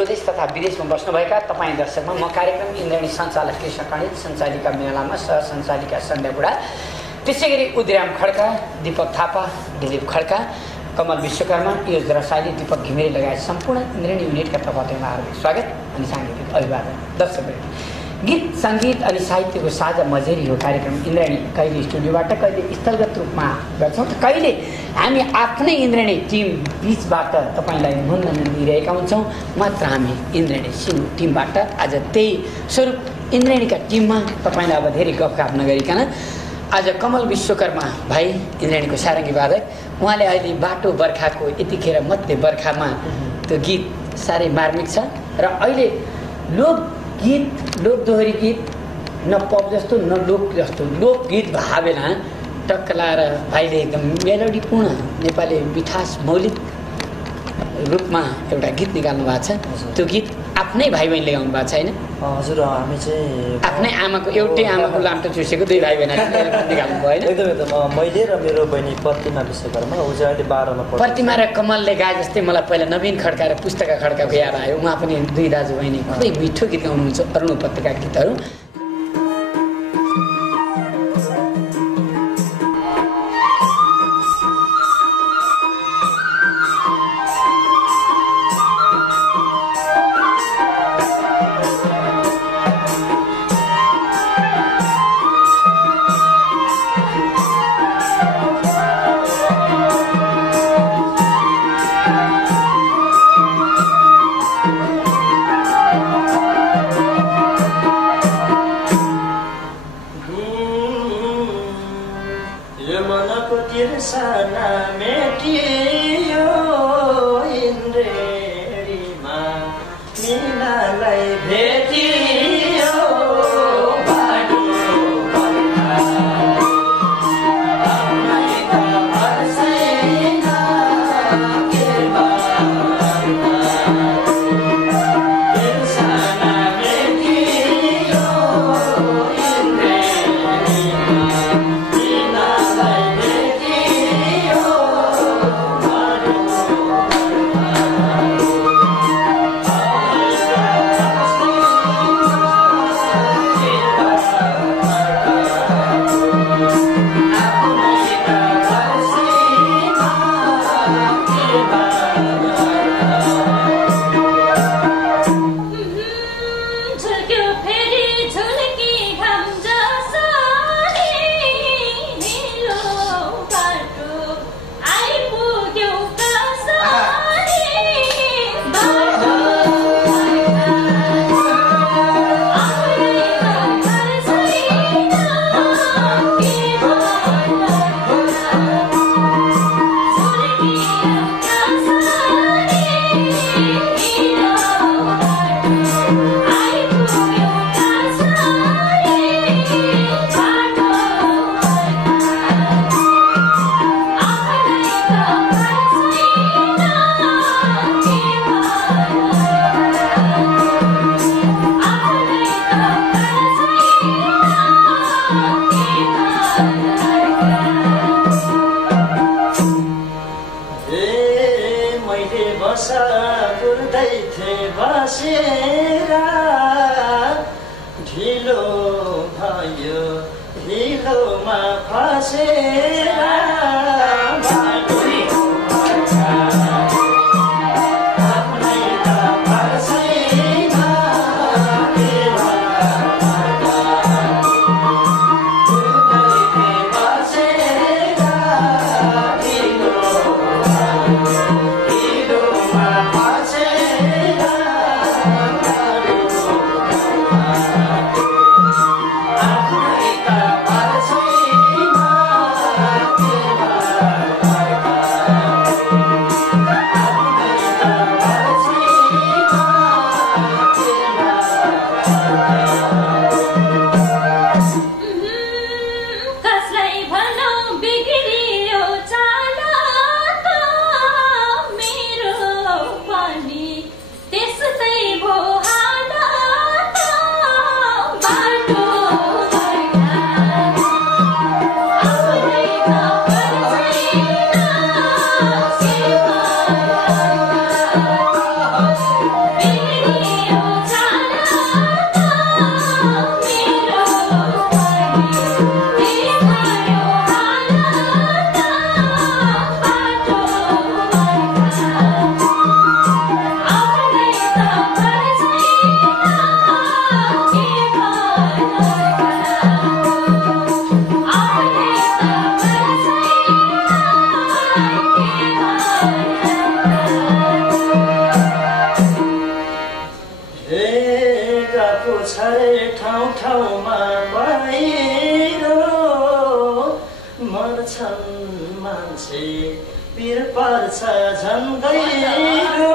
स्वदेश तथा विदेशमा बस्नुभएका तपाईँ दर्शकमा म कार्यक्रम इन्द्रणी सञ्चालक कृष्ण कणेल, सञ्चालिका मीनालामा, सह-सञ्चालिका सन्ध्या बुढा, त्यसैगरी उदिराम खड्का, दीपक थापा, दिलीप खड्का, कमल विश्वकर्मा, योज रसाइली, दीपक घिमिरे लगायत सम्पूर्ण इन्द्रणी युनिटका तर्फबाट हार्दिक स्वागत अनि साङ्गीतिक अभिवादन। दर्शकवृन्द, गीत सङ्गीत अनि साहित्यको साझा मजेरी हो कार्यक्रम इन्द्रणी। कहिले स्टुडियोबाट, कहिले स्थलगत रूपमा गर्छौँ, कहिले हामी आफ्नै इन्द्रणी टिम बिचबाट तपाईँलाई मनोरञ्जन दिइरहेका हुन्छौँ। मात्र हामी इन्द्रणी सिङ्गो टिमबाट आज त्यही स्वरूप इन्द्रणीका टिममा तपाईँलाई अब धेरै गफगाफ नगरिकन आज कमल विश्वकर्मा भाइ, इन्द्रणीको सारङ्गी वादक, उहाँले अहिले बाटो बर्खाको यतिखेर मध्य बर्खामा त्यो गीत साह्रै मार्मिक छ र अहिले लोकगीत, लोकदोहोरी गीत, न पप जस्तो न लोक जस्तो लोकगीत भावेला टक्क लाएर भाइले एकदम मेलोडीपूर्ण नेपाली मिठास मौलिक रूपमा एउटा गीत निकाल्नु भएको छ। त्यो गीत आफ्नै भाइ बहिनीले गाउनु भएको छैन? हजुर, हामी चाहिँ आफ्नै आमाको, एउटै आमाको लाम्टो चुसेको दुई भाइ बहिनी निकाल्नु भयो होइन? एकदम मैले र मेरो बहिनी प्रतिमा विश्वकर्मा, ऊ चाहिँ अहिले 12मा पढ्छ। प्रतिमा र कमलले गाए जस्तै मलाई पहिला नवीन खड्का र पुस्तका खड्काको याद आयो। उहाँ पनि दुई दाजु बहिनी खुबै मिठो गीत गाउनुहुन्छ, अरुण उपत्यका गीतहरू। मेटियो इन्द्रेणीमा मिनालाई भेटियो बाटो ढिलो भयो ढिलोमा फसेर ठाउँ ठाउँमा बाहिरो मर्छन् मान्छे पिर पर्छ झन् गहिरो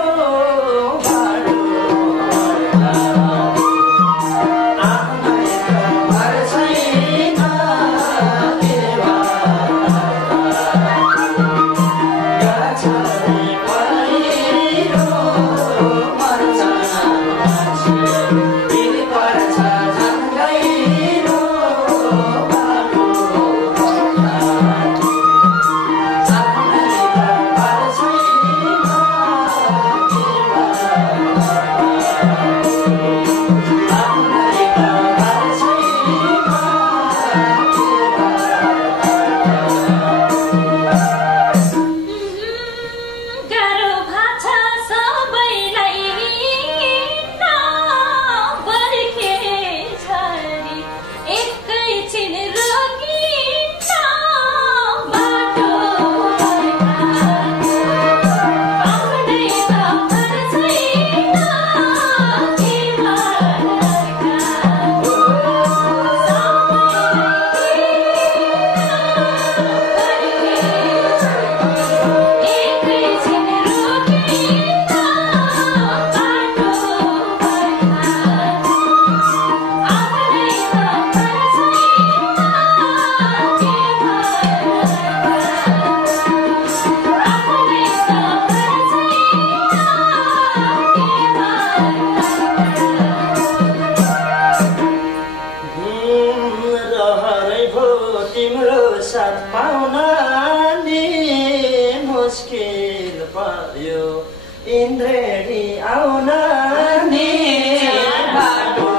मुस्किल पर्यो इन्द्रेणी आउन नि बाटो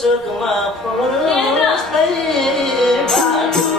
चोकमा फुल्दै बाटो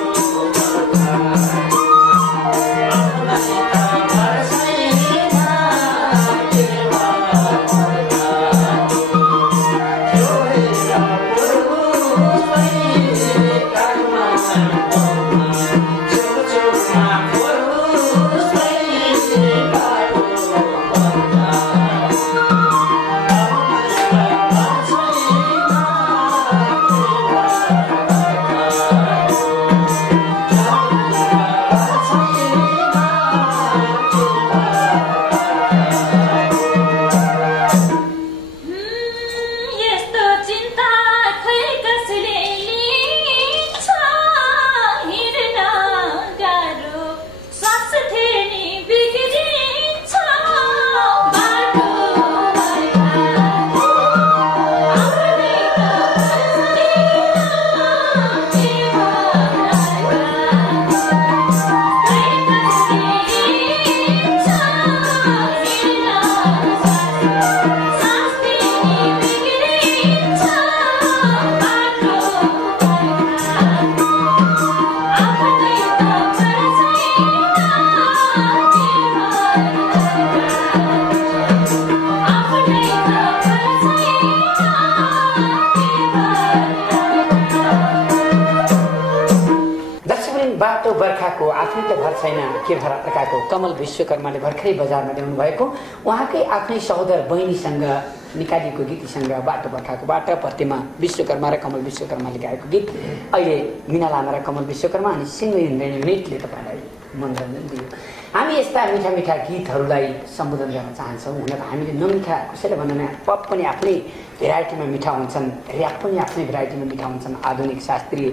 अर्काको आफ्नै त घर छैन के भर अर्काको कमल विश्वकर्माले भर्खरै बजारमा ल्याउनु भएको उहाँकै आफ्नै सहोदर बहिनीसँग निकालिएको गीतसँग बाटो बर्खाको बाटो प्रतिमा विश्वकर्मा र कमल विश्वकर्माले गाएको गीत अहिले मीना लामा र कमल विश्वकर्मा अनि सिंह इन्द्रेणी मिटले तपाईँलाई मनोरञ्जन दियो। हामी यस्ता मिठा मिठा गीतहरूलाई सम्बोधन गर्न चाहन्छौँ। हुन त हामीले नमिठा कसैले भन्दैन, पप पनि आफ्नै भेराइटीमा मिठा हुन्छन्, ऱ्याप पनि आफ्नै भेराइटीमा मिठा हुन्छन्, आधुनिक शास्त्रीय।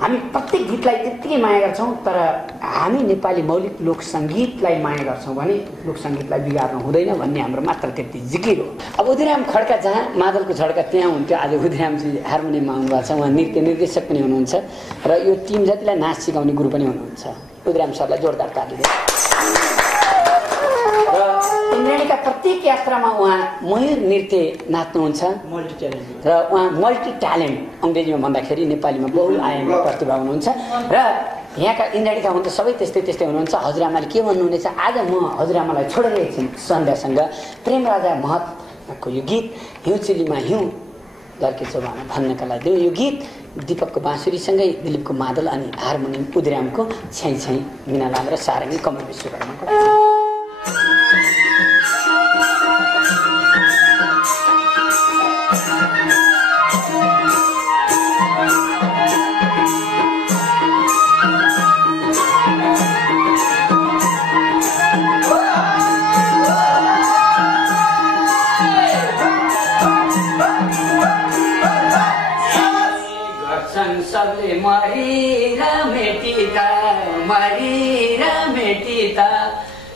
हामी प्रत्येक गीतलाई यत्तिकै माया गर्छौँ, तर हामी नेपाली मौलिक लोक सङ्गीतलाई माया गर्छौँ भने लोक सङ्गीतलाई बिगार्नु हुँदैन भन्ने हाम्रो मात्र त्यति जिकिर हो। अब उदिराम खड्का जहाँ मादलको झड्का त्यहाँ हुन्थ्यो, आज उदिरामजी हार्मोनियममा आउनुभएको छ। उहाँ नृत्य निर्देशक पनि हुनुहुन्छ र यो टिम जतिलाई नाच सिकाउने गुरु पनि हुनुहुन्छ। उदिराम सरलाई जोरदार ताली दिए। र इन्द्रेणीका प्रत्येक यात्रामा उहाँ मयूर नृत्य नाच्नुहुन्छ र उहाँ मल्टी ट्यालेन्ट, अङ्ग्रेजीमा भन्दाखेरि नेपालीमा बहुआयामी प्रतिभा हुनुहुन्छ। र यहाँका इन्द्रेणीका हुन त सबै त्यस्तै त्यस्तै हुनुहुन्छ। हजुरआमाले के भन्नुहुनेछ? आज म हजुरआमालाई छोडेर एकछिन सन्ध्यासँग प्रेमराजा महतको यो गीत हिउँ चिलीमा हिउँ लर्के चोबामा भन्नका लागि यो गीत दीपकको बाँसुरीसँगै दिलीपको मादल अनि हार्मोनियम उदिरामको छ्याइ छ्याइ मीना लामा र सारङ्गी कमल विश्वकर्माको। सबले मरिर मेटिता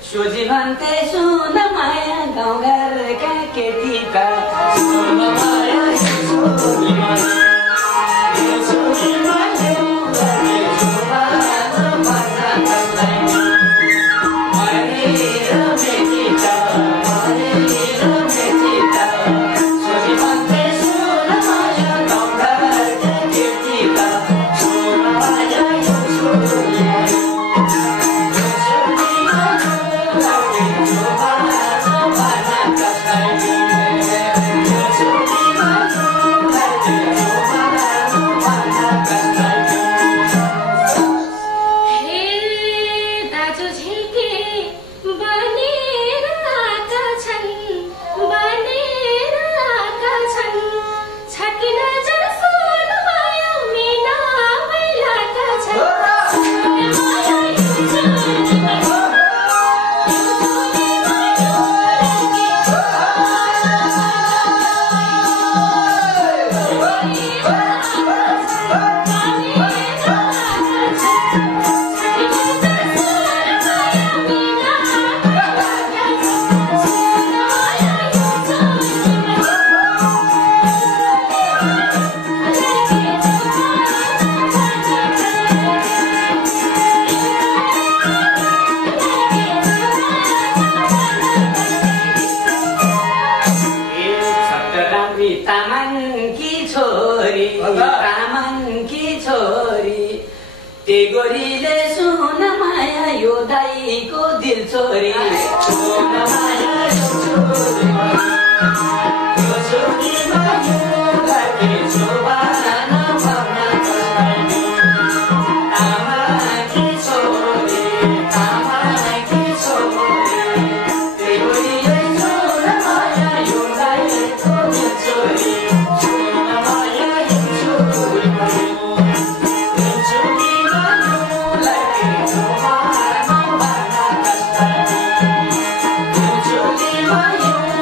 सोझी भन्थे सुन माया गाउँघरका केटीका सुन माया गोरीले सुन माया यो दाइको दिल छोरी सुन माया यो छोरी यो छोरी माया लागे सोबान भन्न कसैले तामाकी छोरी ते गोरीले सुन माया यो दाइको दिल छोरी सुन माया यो छोरी you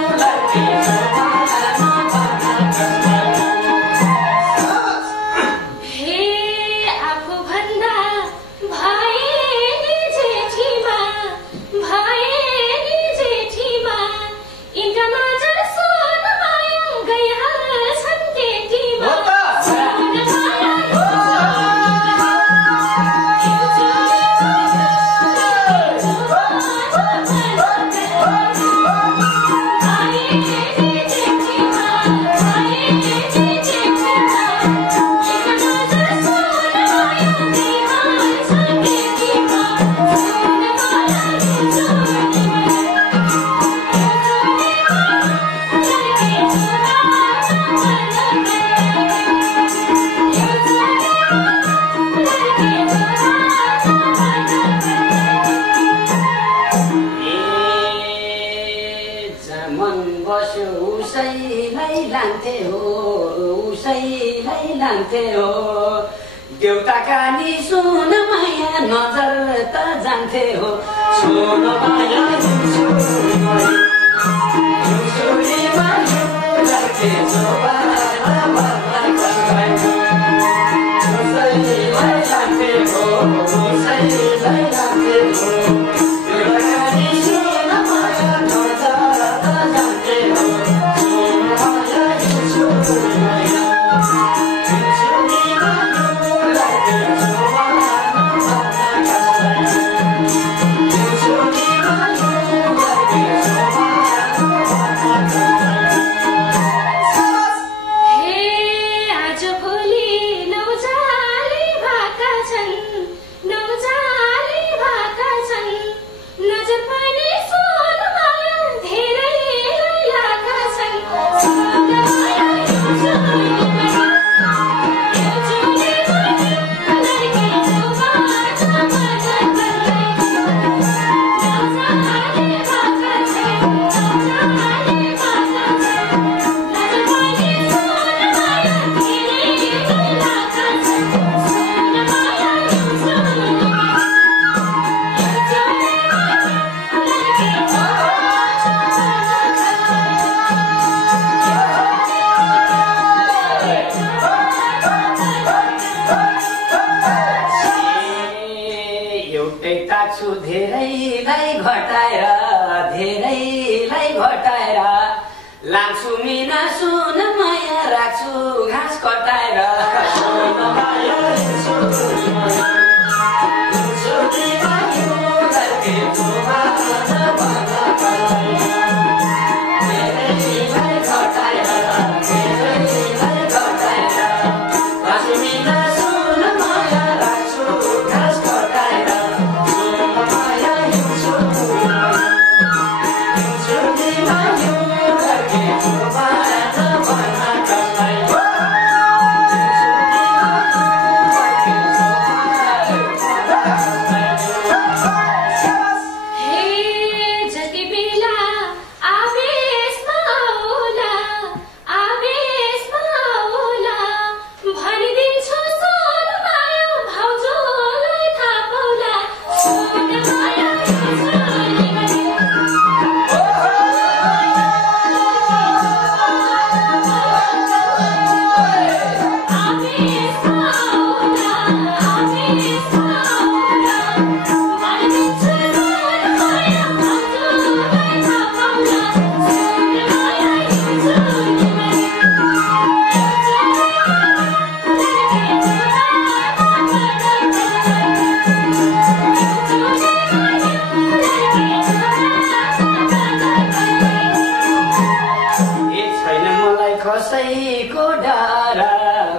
लान्थे हो उसैलाई लान्थे हो देउताका नि सुन माया नजर त जान्थे हो सुन माया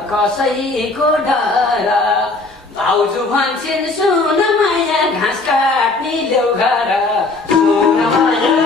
कसैको डर भाउजू भन्छन् सुन माया घाँस काट्ने ल्याउ घर सुन माया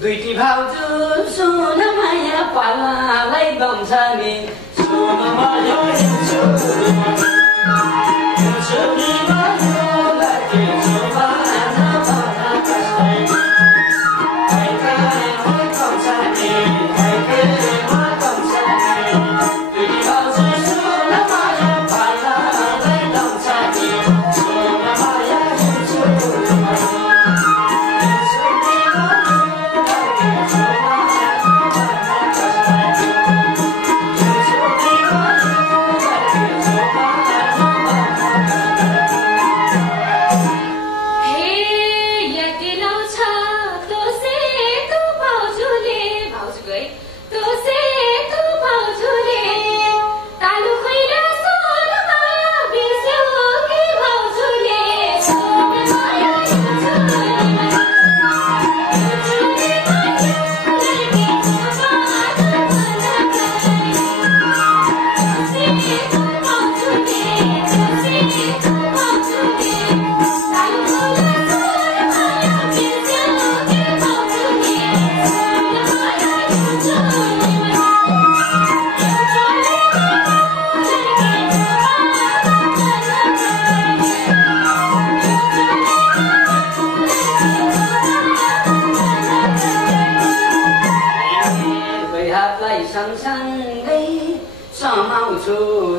दुईटी भाउजू सुन माया पालालाई दम्छ नि सुन माया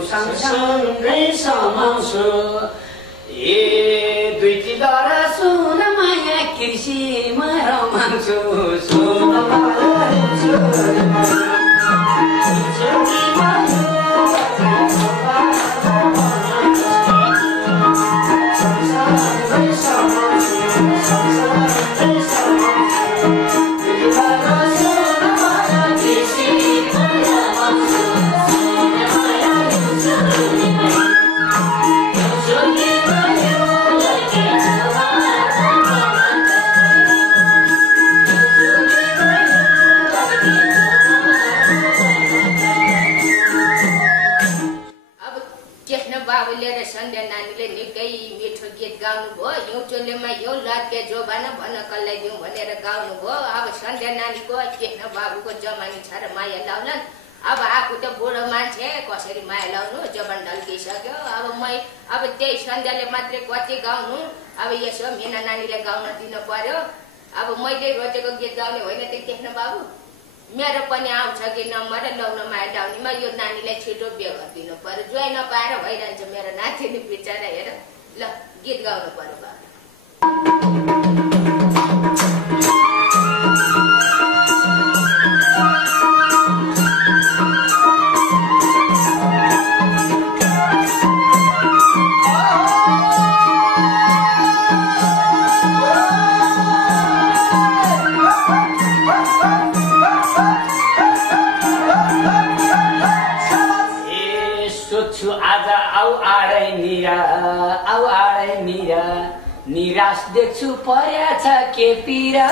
सँगसँगै समाउँछु ए दुईटी दरा सुन माया कृषिमा रमाउँछु सुन बाबुको जमानी छ र माया लाउलन अब आफू त बुढो मान्छे कसरी माया लाउनु जवान ढल्किसक्यो अब त्यही सन्ध्याले मात्रै कति गाउनु अब यसो मिना नानीले गाउन दिनु पर्यो अब मैले रोजेको गीत गाउने होइन त देख्न बाबु मेरो पनि आउँछ कि नम्बर लाउन माया लाउनेमा यो नानीलाई छिटो बिहे गरिदिनु पर्यो जोइ नपाएर भइरहन्छ मेरो नातिनी बिचरा हेर ल गीत गाउनु पर्यो बाबु निराश देख्छु पर्या छ के पीरा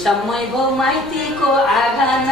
समय भो माइतीको आँगन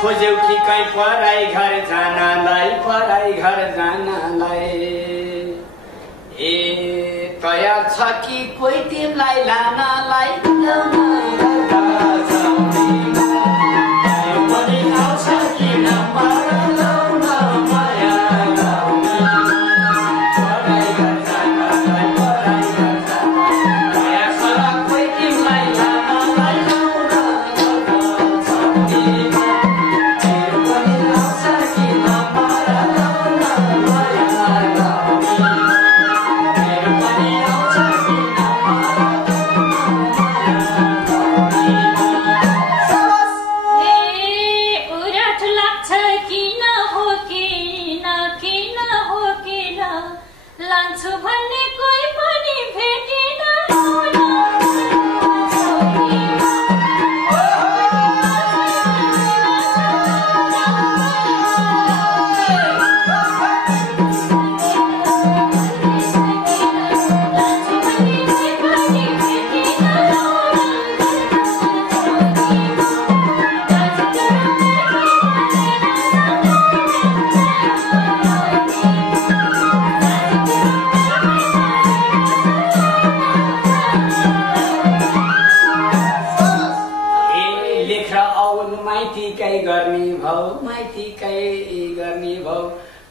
खोज्यौ ठिकै पढाइ घर जानलाई पढाइ घर जानलाई ए तयार छ कि कोही तिमीलाई लानलाई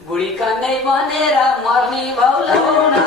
बुढी कन्नै बनेर मर्ने भौलाउन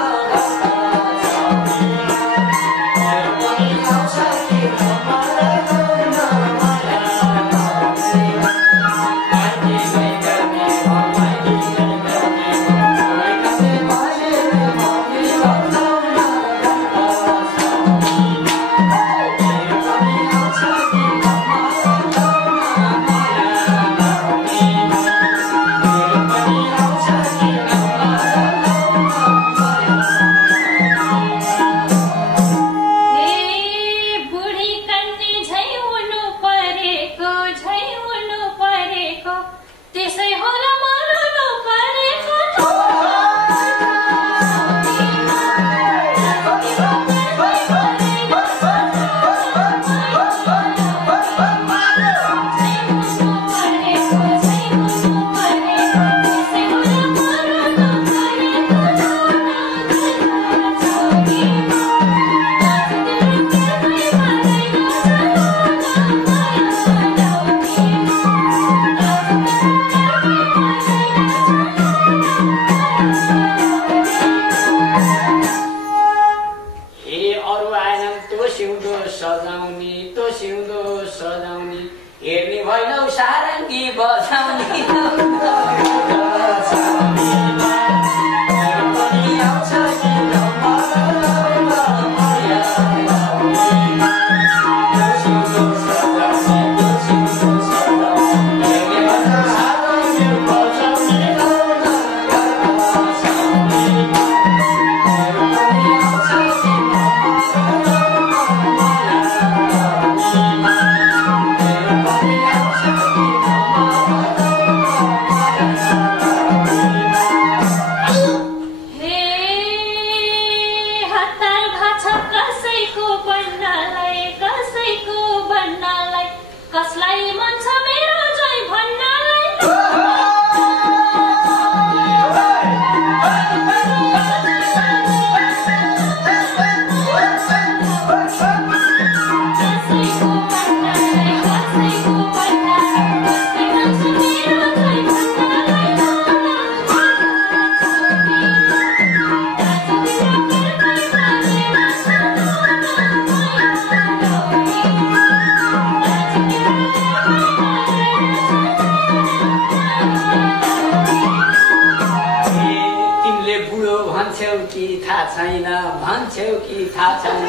भन्छौ कि थाहा छैन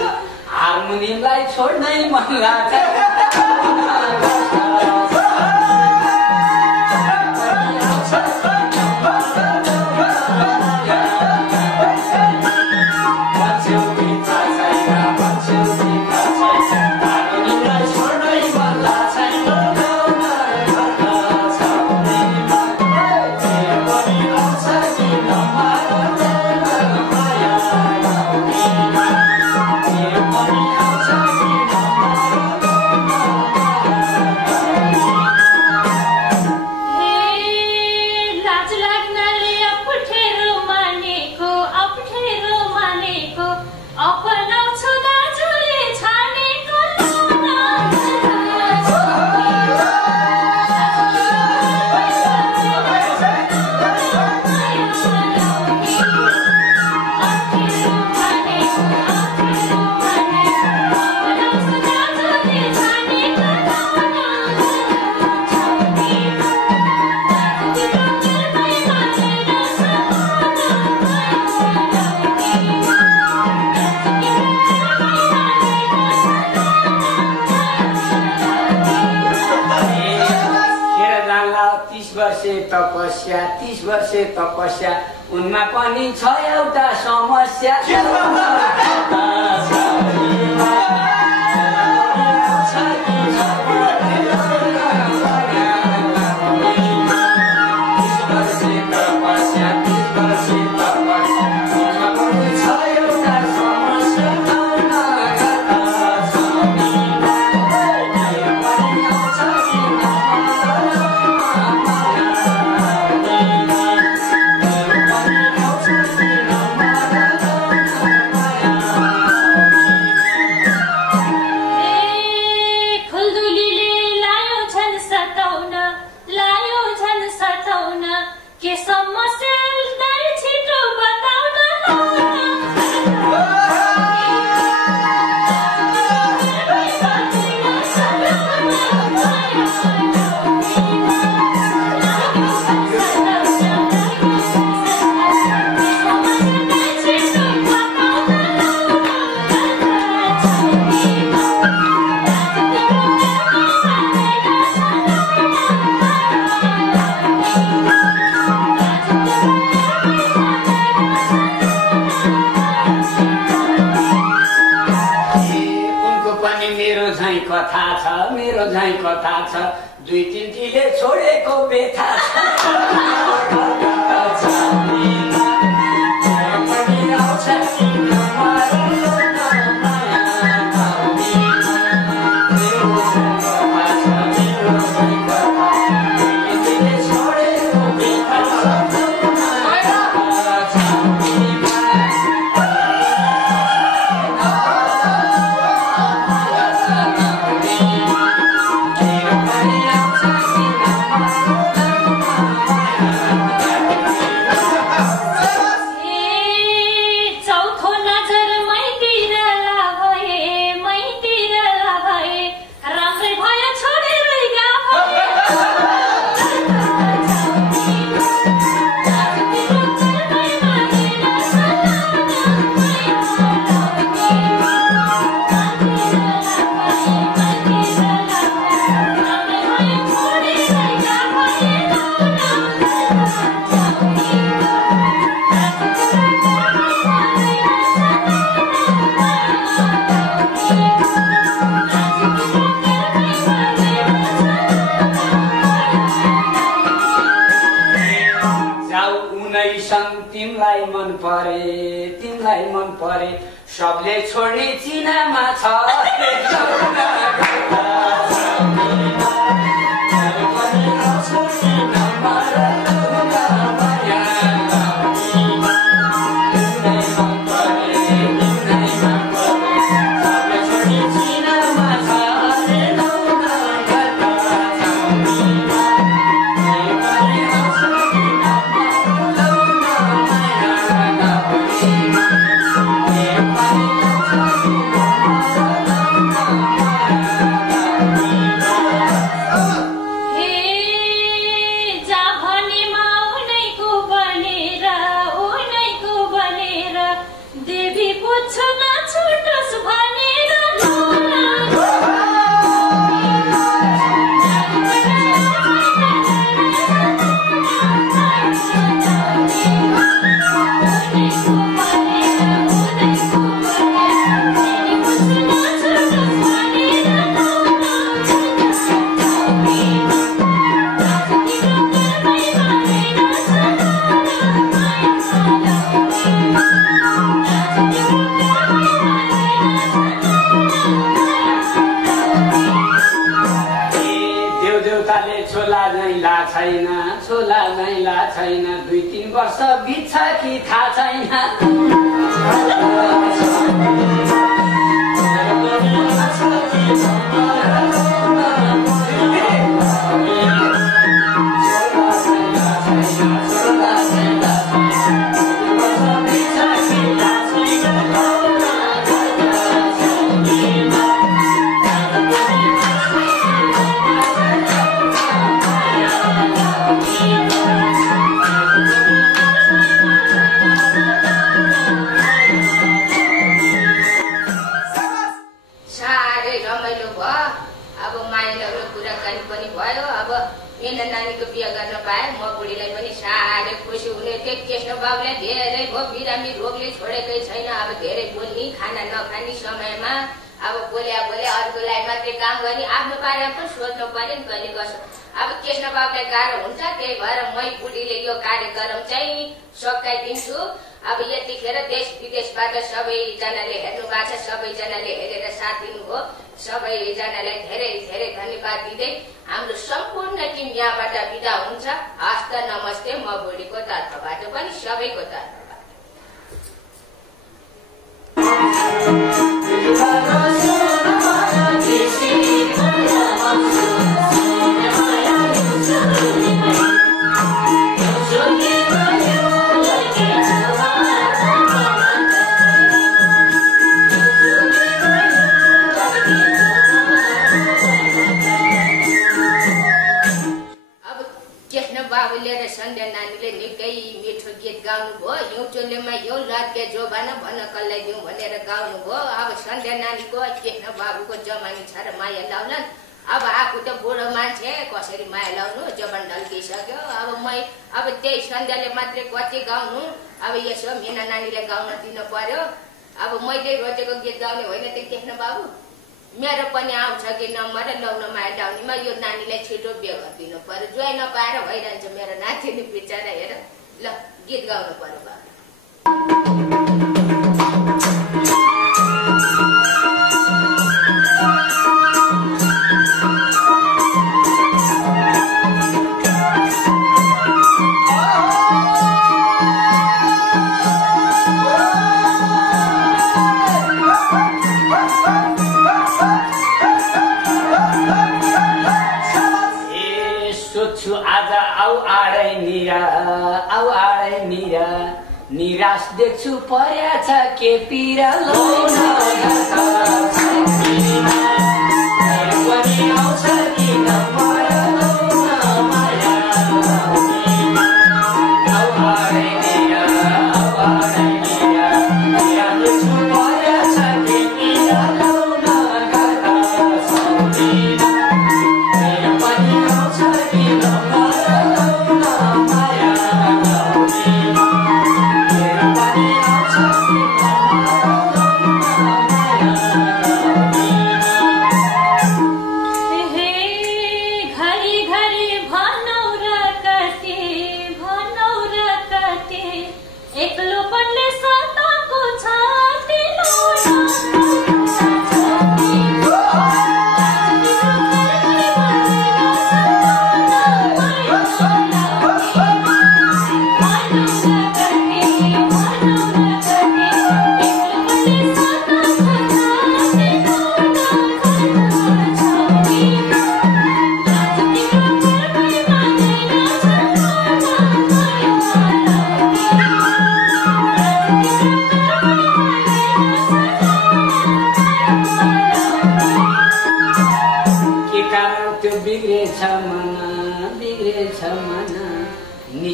हार्मोनियमलाई छोड्नै मन लाग्छ 30 वर्षे तपस्या 30 वर्षे तपस्या उनमा पनि छ एउटा समस्या मेरो झैं कथा छ 2-3 दिले छोडेको बेथा तिमलाई मन परे सबले छोड्ने चिनामा छ छैन 2-3 वर्ष बित्छ कि थाहा छैन नानीको बिहे गर्न पाए म बुढीलाई पनि साह्रै खुसी हुने थिएँ। कृष्ण बाबुले धेरै भयो, बिरामी रोगले छोडेकै छैन। अब धेरै बोल्ने खाना नखाने समयमा अब बोले अर्कोलाई मात्रै काम गर्ने, आफ्नो बारेमा पनि सोच्नु पर्यो नि कहिले कसो। अब कृष्ण बाबुलाई गाह्रो हुन्छ, त्यही भएर मै बुढीले यो कार्यक्रम चाहिँ सकाइदिन्छु। अब यतिखेर देश विदेशबाट सबैजनाले हेर्नु भएको छ, सबैजनाले हेरेर साथ दिनुभयो। सबैजनालाई धेरै धेरै धन्यवाद दिँदै हाम्रो सम्पूर्ण टिम यहाँबाट बिदा हुन्छ। हस्त नमस्ते, म बुढीको तर्फबाट पनि सबैको तर्फबाट। बाबुले र सन्ध्या नानीले निकै मिठो गीत गाउनुभयो। हिउँचोलेमा यो लात्के जोबाना भन्न कसलाई दिउँ भनेर गाउनुभयो। अब सन्ध्या नानीको कृष्ण बाबुको जमानी छ र माया लाउलन। अब आफू त बुढो मान्छे, कसरी माया लाउनु, जवान ढल्किसक्यो। अब त्यही सन्ध्याले मात्रै कति गाउनु, अब यसो मिना नानीले गाउन दिनु पर्यो। अब मैले रोजेको गीत गाउने होइन त कृष्ण बाबु, मेरो पनि आउँछ कि नम्बर लाउन माया डाउनीमा यो नानीलाई छिटो बिहे गरिदिनु पर्यो। जोइ नपाएर भइरहन्छ मेरो नातिनी बिचरा। हेर ल गीत गाउनु पर्यो बाबु। निराश देख्छु पर्या छ के पिरा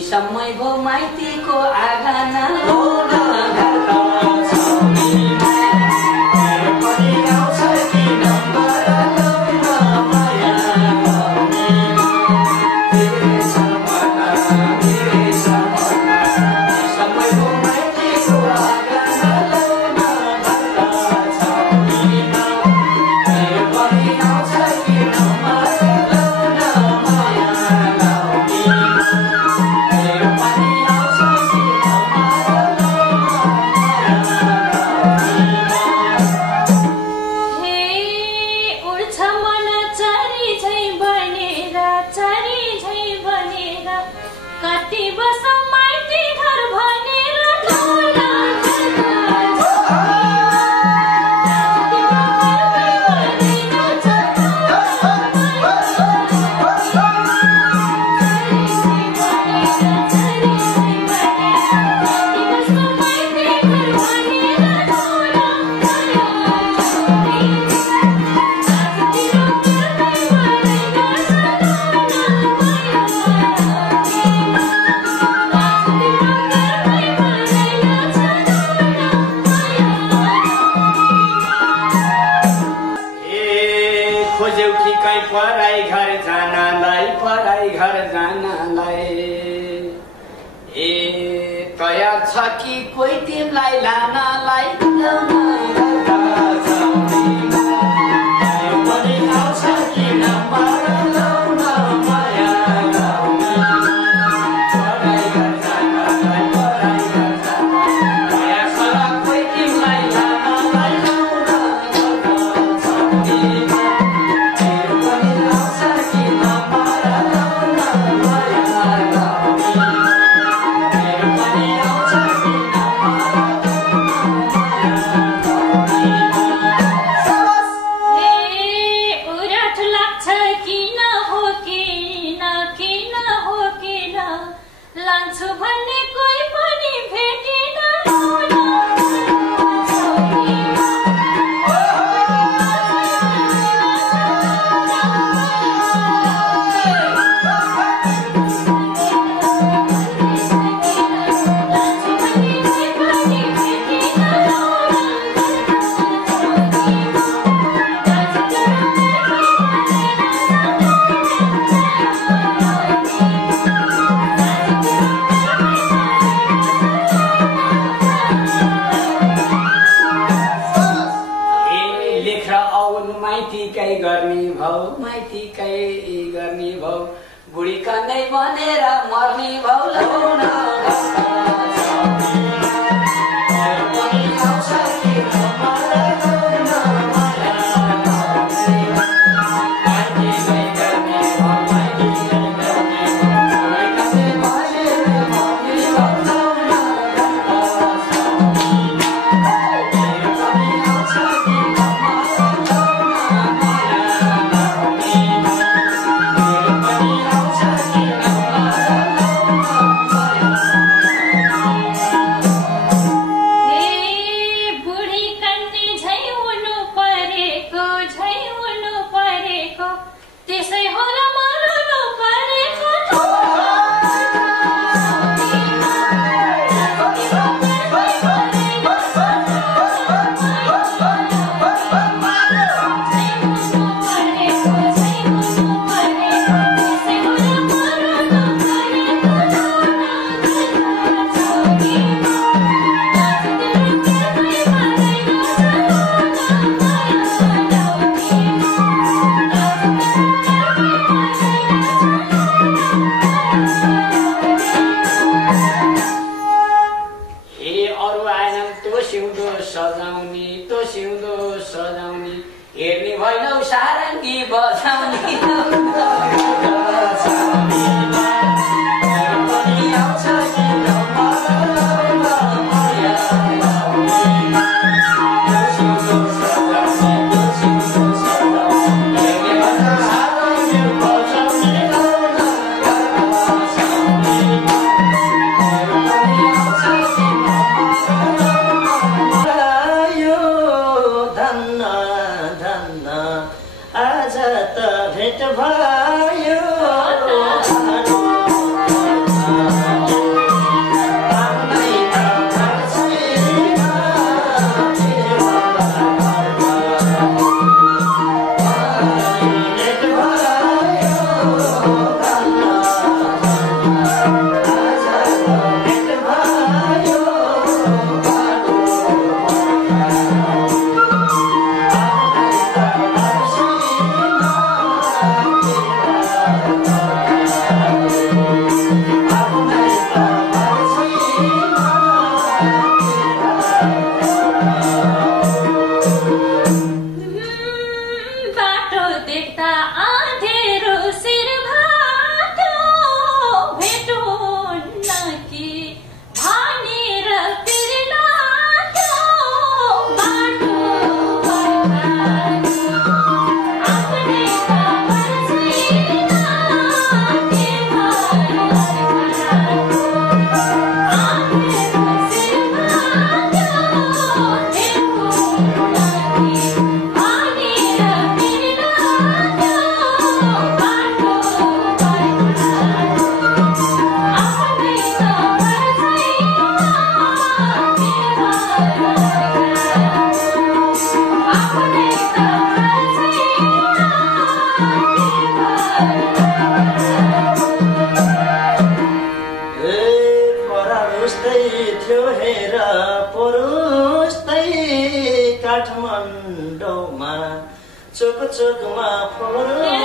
समय भो माइतीको आगाना जानलाई ए तयार छ कि कोही तिमीलाई लानलाई चोकमा फुल्दै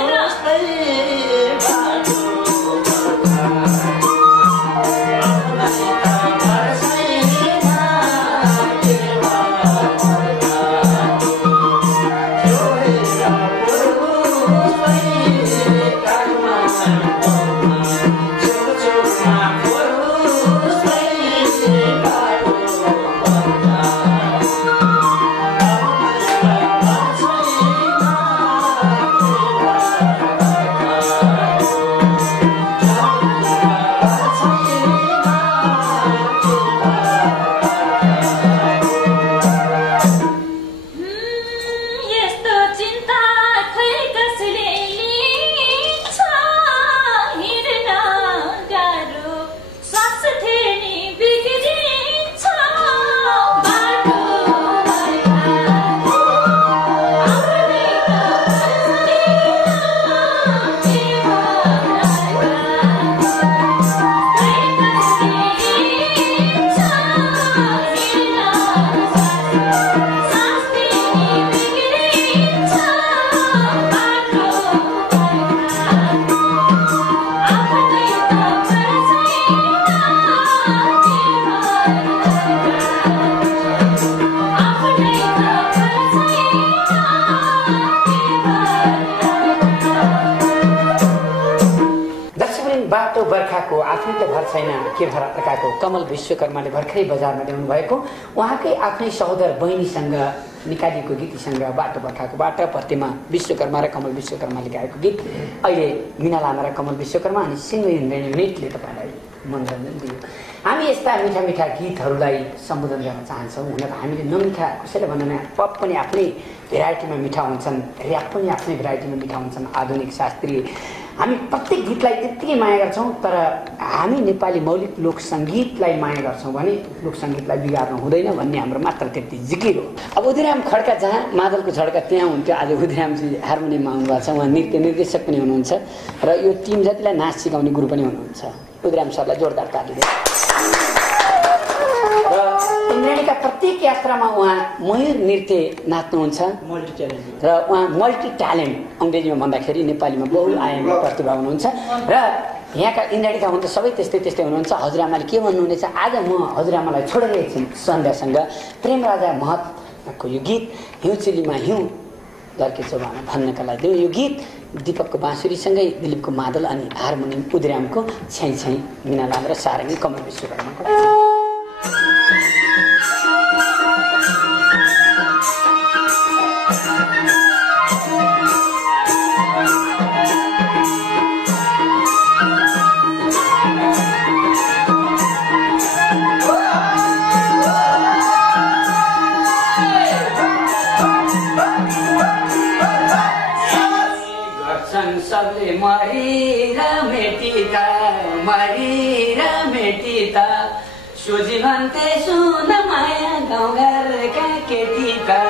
बाटो बर्खाको आफ्नै त घर छैन के भर अर्काको कमल विश्वकर्माले भर्खरै बजारमा ल्याउनु भएको उहाँकै आफ्नै सहोदर बहिनीसँग निकालिएको गीतसँग बाटो बर्खाको बाट प्रतिमा विश्वकर्मा र कमल विश्वकर्माले गाएको गीत अहिले मिना लामा र कमल विश्वकर्मा अनि सिङ्गै मिनटले तपाईँलाई मनोरञ्जन दियो। हामी यस्ता मिठा मिठा गीतहरूलाई सम्बोधन गर्न चाहन्छौँ। हुन त हामीले नमिठा कसैले भन्दैन, पप पनि आफ्नै भेराइटीमा मिठा हुन्छन्, ऱ्याप पनि आफ्नै भेराइटीमा मिठा हुन्छन्, आधुनिक शास्त्रीय। हामी प्रत्येक गीतलाई त्यत्तिकै माया गर्छौँ, तर हामी नेपाली मौलिक लोकसङ्गीतलाई माया गर्छौँ भने लोकसङ्गीतलाई बिगार्नु हुँदैन भन्ने हाम्रो मात्र त्यति जिकिर हो। अब उदिराम खड्का जहाँ मादलको झड्का त्यहाँ हुन्थ्यो, आज उदिरामजी हार्मोनियममा आउनुभएको छ। उहाँ नृत्य निर्देशक पनि हुनुहुन्छ र यो टिम जतिलाई नाच सिकाउने गुरु पनि हुनुहुन्छ। उदिराम सरलाई जोरदार ताली दिए। र इन्द्रेणीका प्रत्येक यात्रामा उहाँ मयूर नृत्य नाच्नुहुन्छ र उहाँ मल्टी ट्यालेन्ट, अङ्ग्रेजीमा भन्दाखेरि नेपालीमा बहुआयामी प्रतिभा हुनुहुन्छ। र यहाँका इन्द्रेणीका हुन त सबै त्यस्तै त्यस्तै हुनुहुन्छ। हजुरआमाले के भन्नुहुनेछ? आज म हजुरआमालाई छोडेर एकछिन सन्ध्यासँग प्रेमराजा महतको यो गीत हिउँचिलीमा हिउँ लर्के चौबामा भन्नका लागि यो गीत दीपकको बाँसुरीसँगै दिलीपको मादल अनि हार्मोनियम उदिरामको छ्याइ छ्याइ मिना लामा र सारङ्गी कमल विश्वकर्माको। सबले मरिर मेटिता सोझी भन्थे सुन माया गाउँघरका केटीका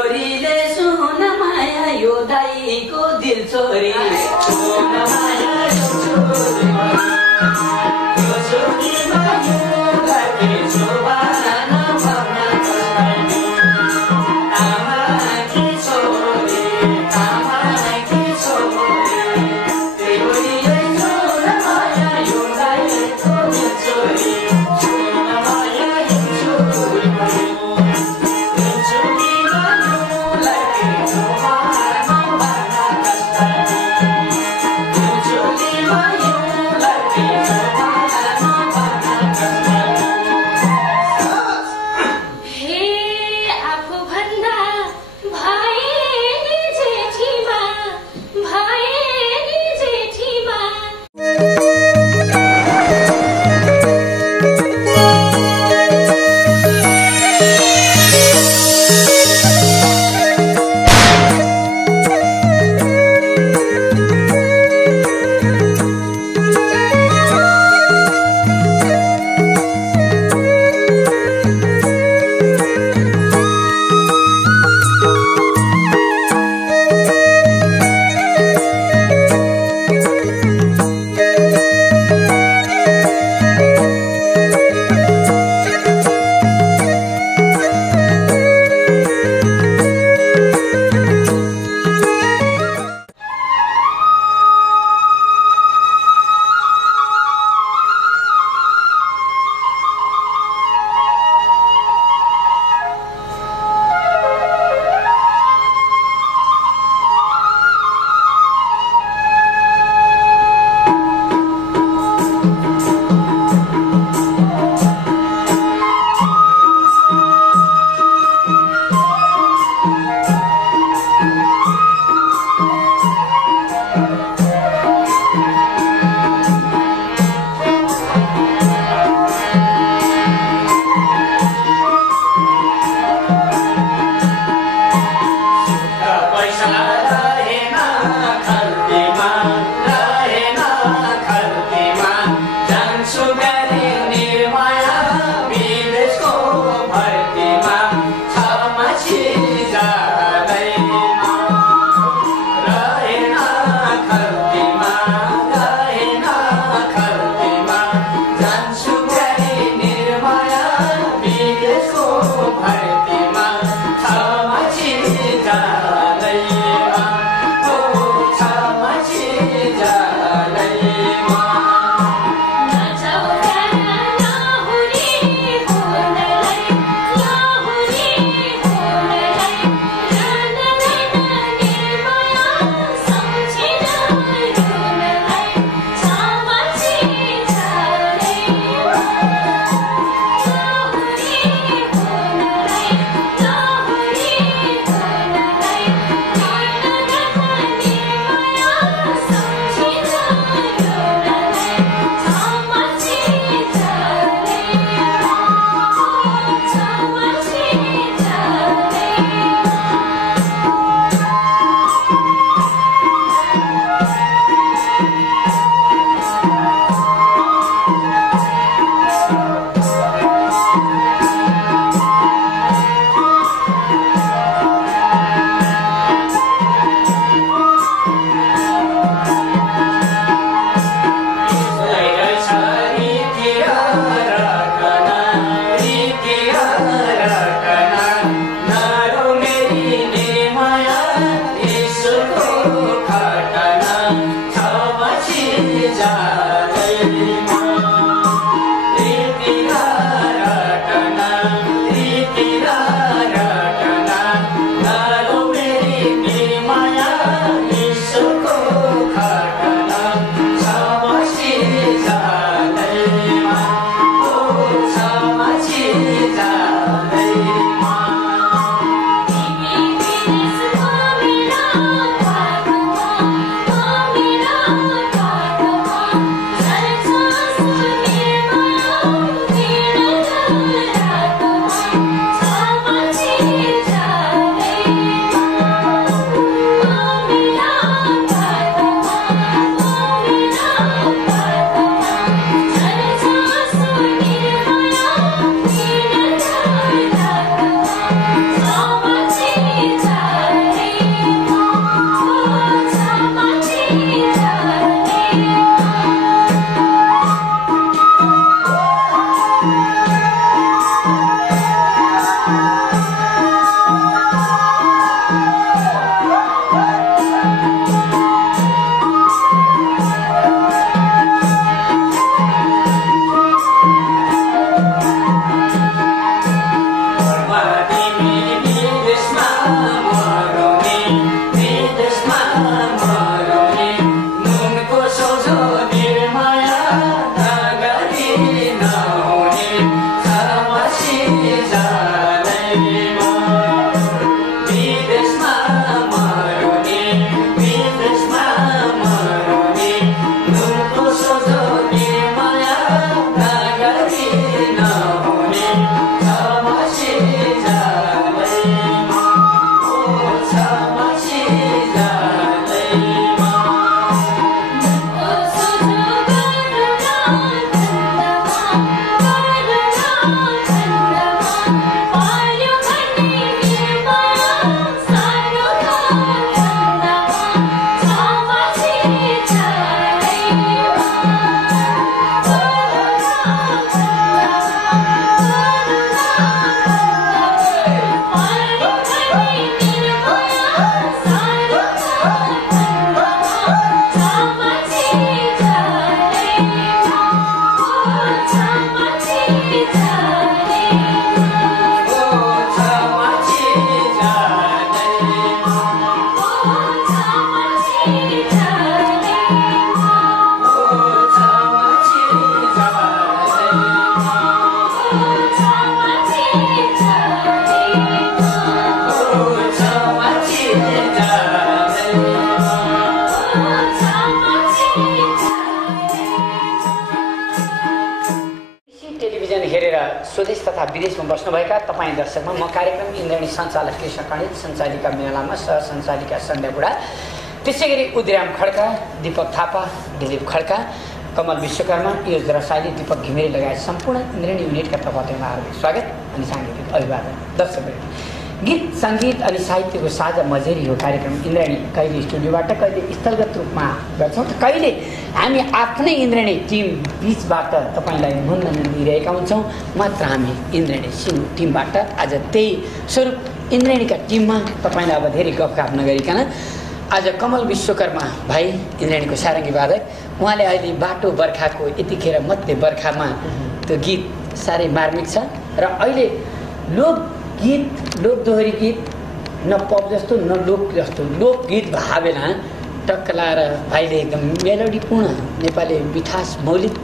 गोरीले सुन माया यो दाइको दिल चोरी सुन माया यो छोरी यो छोरीमा यो लागे शोभा नभन कसैले आमाकी छोरी आमाकी छोरी गोरीले सुन माया यो दाइको दिल चोरी सुन माया यो छोरी स्वदेश तथा विदेशमा बस्नुभएका तपाईँ दर्शकमा म कार्यक्रम इन्द्रणी सञ्चालक कृष्ण कणित, सञ्चालिका मेलामा सहसञ्चालिका सन्ध्या बुढा, त्यसै गरी उद्राम खड्का, दीपक थापा, दिलीप खड्का, कमल विश्वकर्मा, योज रसाइली, दीपक घिमिरे लगायत सम्पूर्ण इन्द्रणी युनिटका तर्फबाट हार्दिक स्वागत अनि साङ्गीतिक अभिवादन। दर्शकवृन्द, गीत सङ्गीत अनि साहित्यको साझा मजेरी हो कार्यक्रम इन्द्रणी। कहिले स्टुडियोबाट, कहिले स्थलगत रूपमा गर्छौँ, कहिले हामी आफ्नै इन्द्रणी टिम बिचबाट तपाईँलाई मनोरञ्जन दिइरहेका हुन्छौँ। मात्र हामी इन्द्रणी सिङ्गो टिमबाट आज त्यही स्वरूप इन्द्रणीका टिममा तपाईँलाई अब धेरै गफगाफ नगरिकन आज कमल विश्वकर्मा भाइ, इन्द्रणीको सारङ्गी वादक, उहाँले अहिले बाटो बर्खाको यतिखेर मध्य बर्खामा त्यो गीत साह्रै मार्मिक छ र अहिले लोकगीत, लोकदोहोरी गीत, न पप जस्तो न लोक जस्तो लोकगीत भावेला टक्क लाएर भाइले एकदम मेलोडीपूर्ण नेपाली मिठास मौलिक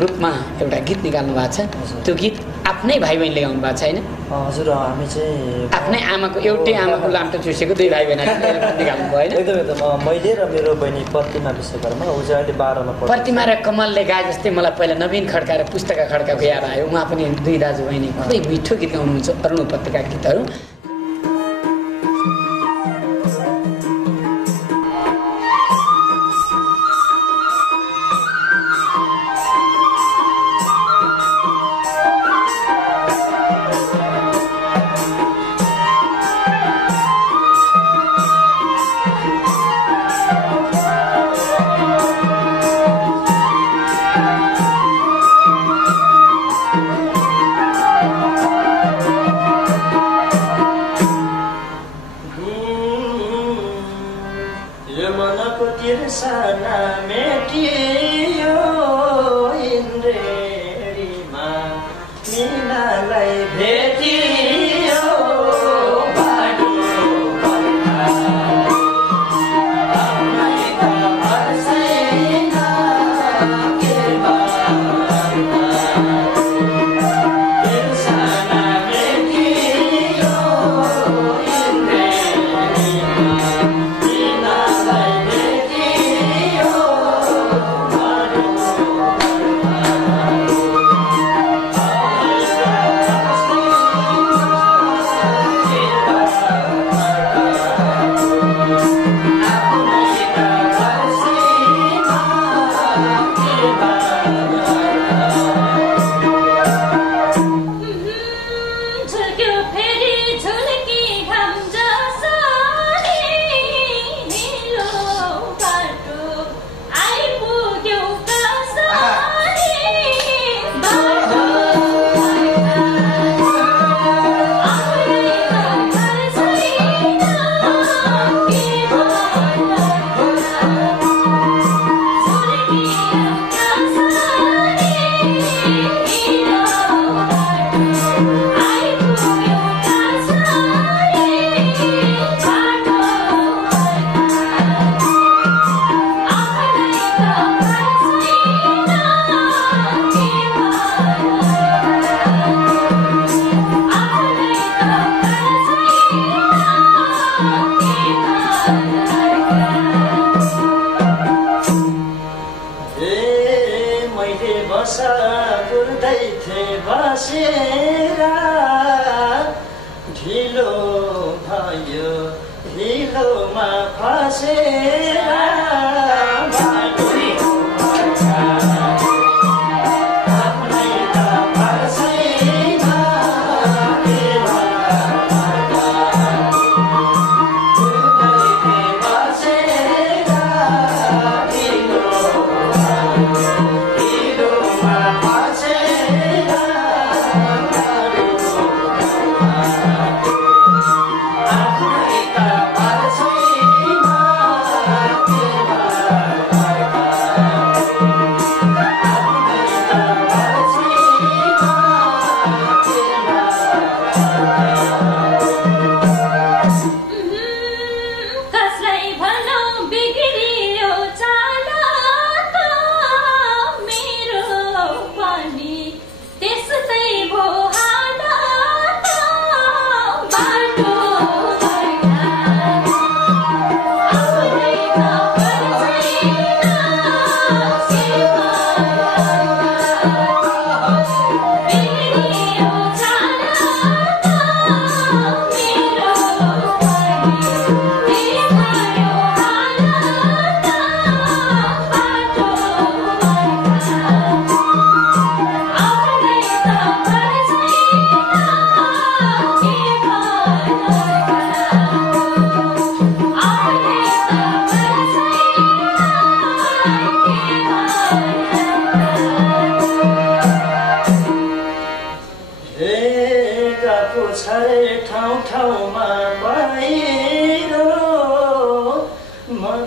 रूपमा एउटा गीत निकाल्नु भएको छ। त्यो गीत आफ्नै भाइ बहिनीले गाउनु भएको छ होइन? हजुर, हामी चाहिँ आफ्नै आमाको, एउटै आमाको लाम्टो चुसेको दुई भाइ बहिनी निकाल्नु भयो होइन? एकदम मैले र मेरो बहिनी प्रतिमा विश्वकर्मा, ऊ चाहिँ अहिले 12मा पढ्छ। प्रतिमा र कमलले गाए जस्तै मलाई पहिला नवीन खड्का र पुस्तका खड्काको याद आयो। उहाँ पनि दुई दाजु बहिनी खुबै मिठो गीत गाउनुहुन्छ, अरुण उपत्यका गीतहरू। Yeah.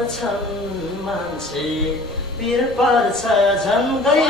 पर्छन् मान्छे पिर पर्छ झन्डै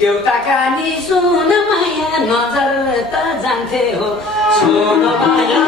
देउताका नि सुन माया नजर त जान्थे हो सुन माया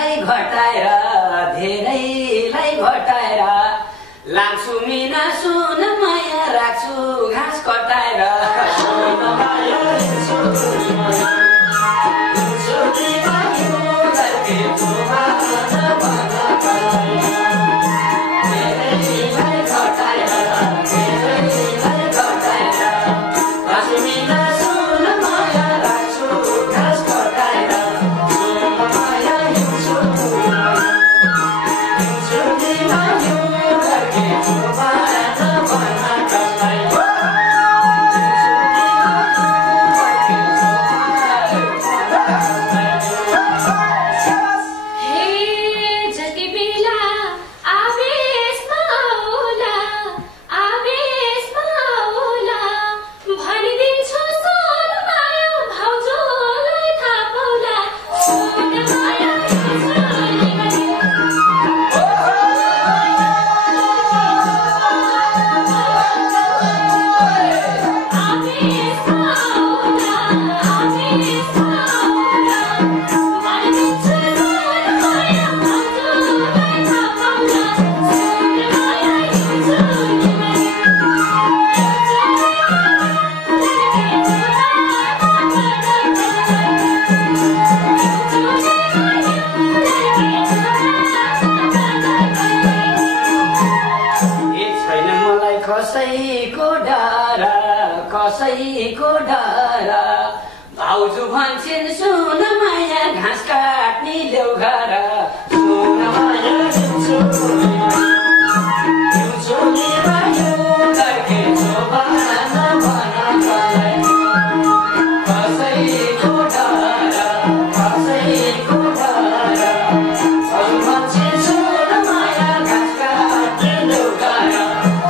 धेरैलाई घटाएर धेरैलाई घटाएर लान्छु मिना सुन माया राख्छु घाँस कटाएर कसैको डर भाउजू भन्छन् सुन माया घाँस काट्ने ल्याउ घर सुन माया कसैको डर कसैको डर भाउजू भन्छन् सुन माया घाँस काट्ने ल्याउ घर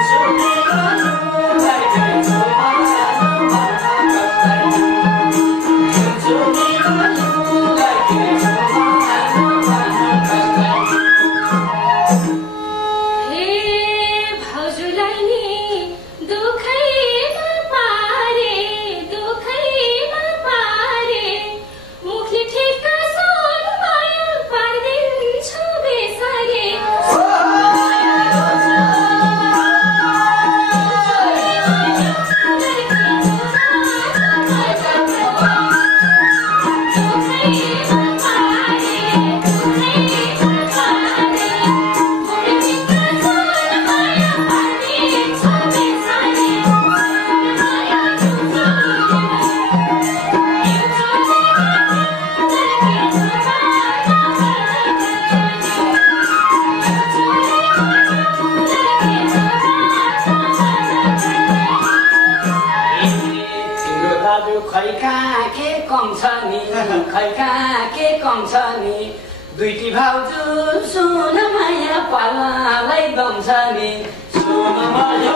सुन माया के कम छ नि दुईटी भाउजू सुन माया पाल्नलाई दम छ नि सुन माया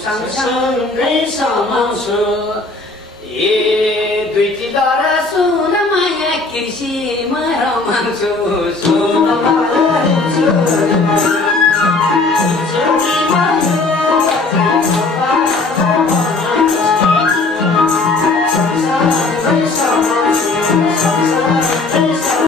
सँगसँगै समाउँछु ए दुईटी डर